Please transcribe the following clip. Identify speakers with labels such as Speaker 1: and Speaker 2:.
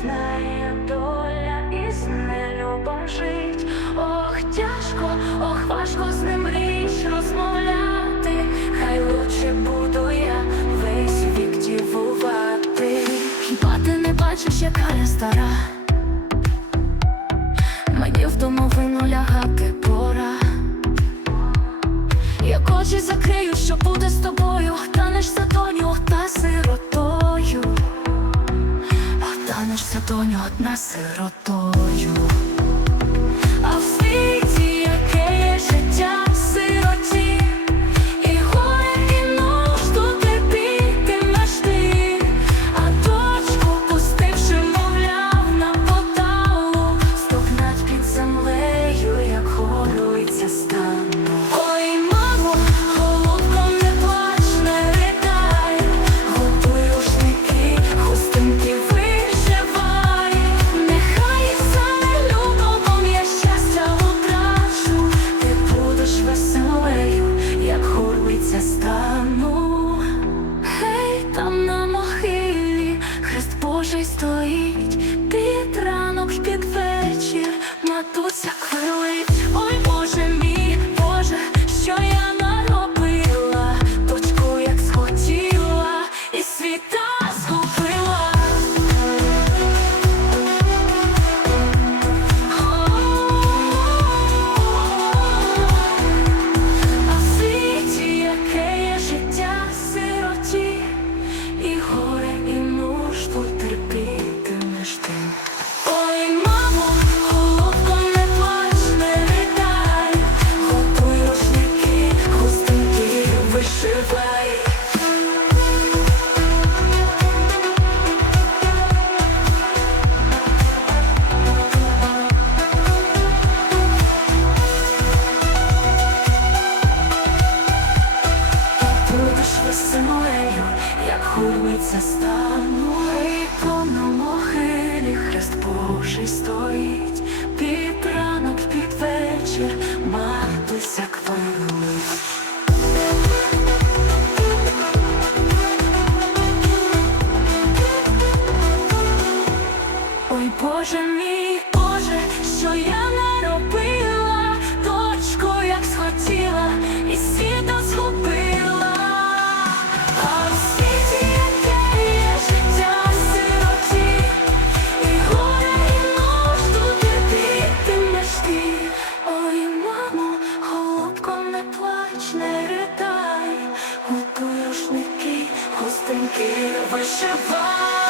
Speaker 1: знає доля і з нелюбом жить. Ох, тяжко, ох, важко з ним річ розмовляти, хай лучше буду я весь вік дівувати. Хіба ти не бачиш, яка я стара? Мені в домовину лягати пора. Як очі закрию, що буде з тобою, танеш за доню, та сирота. доню одна сиротою. стану, гей, там на мохилі, хрест Божий стоїть, під ранок, під вечір, матуся. sister. 释放